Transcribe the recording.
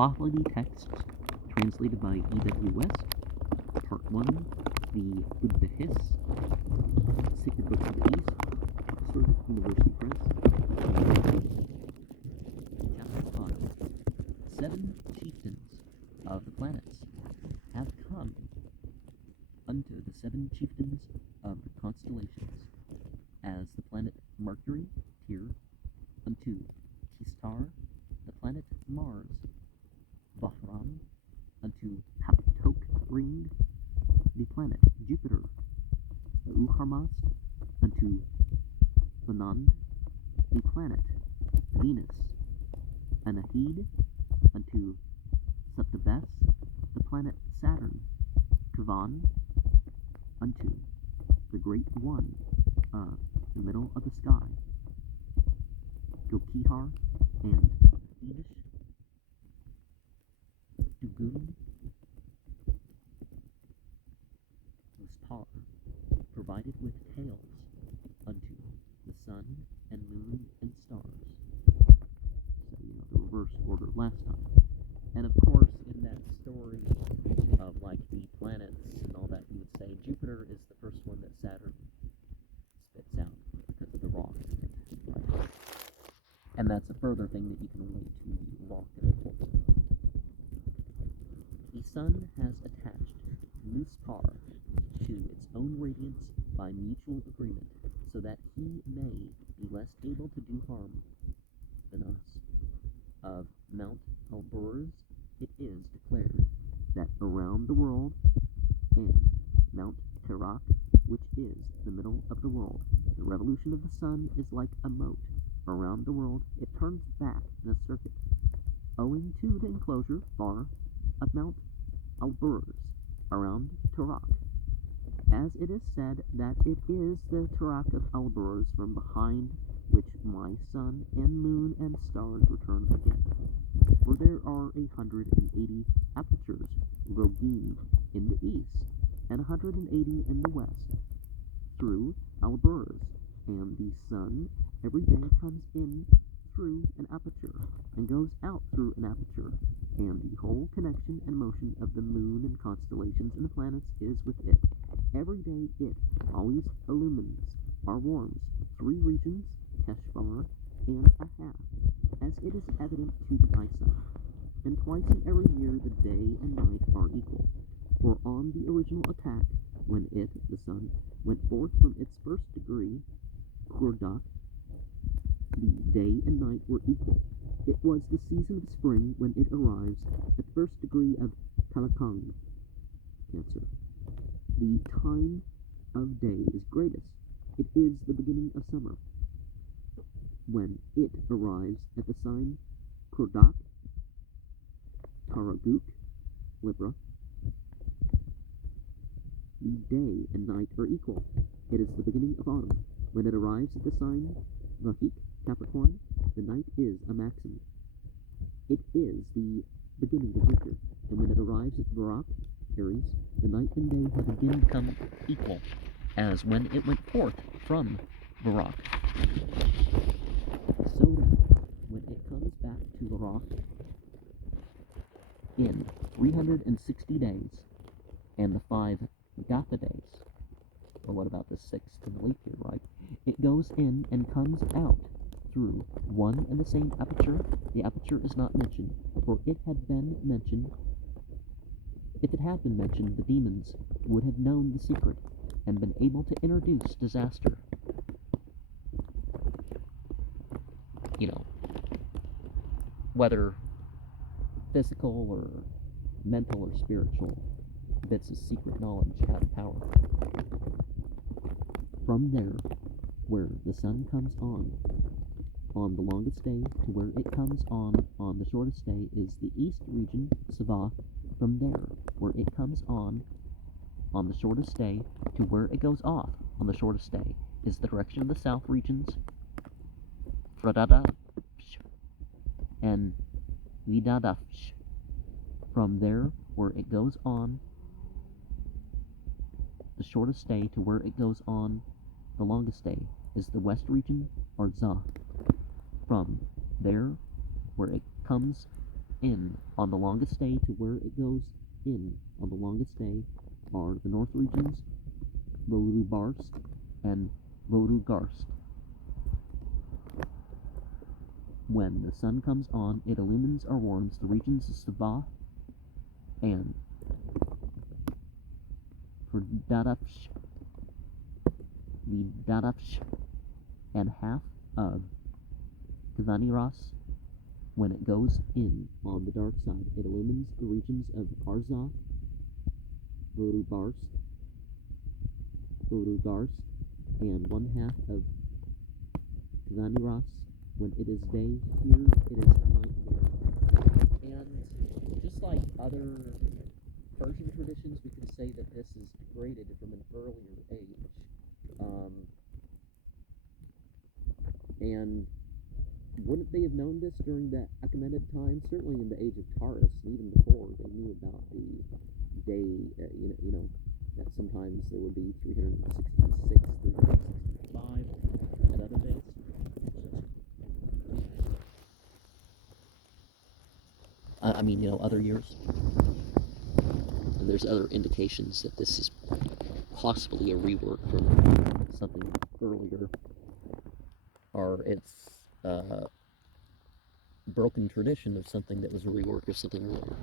Pahlavi texts, translated by E.W. West. Part 1, the Bundahis, Sacred Book of the East, Oxford University Press. Chapter 5. 7 chieftains of the planets have come unto the 7 chieftains of the constellations, as the planet Mercury, Tyr, unto Kistar, the planet Mars, Bahram, unto Haptok Ring, the planet Jupiter, Uharmast, unto Vanand, the planet Venus, Anahid, unto Septabes, the planet Saturn, Kavan, unto the Great One of the middle of the sky, Gokihar, and Thedish, Dugun, Muspar, provided with tails unto the sun and moon and stars. So, the reverse order last time. And of course, in that story of like the planets and all that, you would say Jupiter is the first one that Saturn spits out because of the rock in it, right? And that's a further thing that you can relate to the rock in the course. The sun has attached Muspar to its own radiance by mutual agreement, so that he may be less able to do harm than us. Of Mount Elburz it is declared that around the world, and Mount Tarak, which is the middle of the world, the revolution of the sun is like a mote. Around the world it turns back in a circuit, owing to the enclosure far of Mount Elburz around Tarak, as it is said that it is the Tarak of Elburz from behind which my sun and moon and stars return again. For there are 180 apertures, Rogim, in the east, and 180 in the west, through Elburz, and the sun every day comes in through an aperture, and goes out through an aperture, and the whole connection and motion of the moon and constellations and the planets is with it. Every day it always illumines our warms 3 regions, Keshvar, and a half, as it is evident to the eyesight. And twice in every year the day and night are equal. For on the original attack, when it, the sun, went forth from its first degree, Kurdak, the day and night were equal. It was the season of spring when it arrives at the first degree of Talakang, Cancer. The time of day is greatest. It is the beginning of summer. When it arrives at the sign Kurdak, Taraguk, Libra, the day and night are equal. It is the beginning of autumn. When it arrives at the sign Vahik, Capricorn, the night is a maxim. It is the beginning of winter. And when it arrives at Varak, Aries, the night and day have again become equal, as when it went forth from Varak. So that when it comes back to Varak in 360 days, and the 5 Gatha days, or what about the 6th in the leap year, right? It goes in and comes out through one and the same aperture. The aperture is not mentioned, for it had been mentioned. If it had been mentioned, the demons would have known the secret and been able to introduce disaster. Whether physical or mental or spiritual, bits of secret knowledge have power. From there, where the sun comes on the longest day to where it comes on the shortest day is the east region, Savah. From there, where it comes on the shortest day to where it goes off on the shortest day is the direction of the south regions, Fradada and Vidadafsh. From there, where it goes on the shortest day to where it goes on the longest day is the west region, Arzah. From there, where it comes in on the longest day to where it goes in on the longest day are the north regions, Vorubarsk and Vorugarsk. When the sun comes on, it illumines or warms the regions of Sabah and Vidadavsh and half of Kavaniras. When it goes in on the dark side, it illumines the regions of Karzah, Vorugarsk, and one half of Kavaniras. When it is day here, it is night there. And just like other Persian traditions, we can say that this is degraded from an earlier age. And wouldn't they have known this during the Achaemenid time? Certainly in the age of Taurus, and even before, they knew about the day, that sometimes there would be 366, 365 at other days. Other years. And there's other indications that this is possibly a rework from something earlier, or it's broken tradition of something that was a rework of something earlier.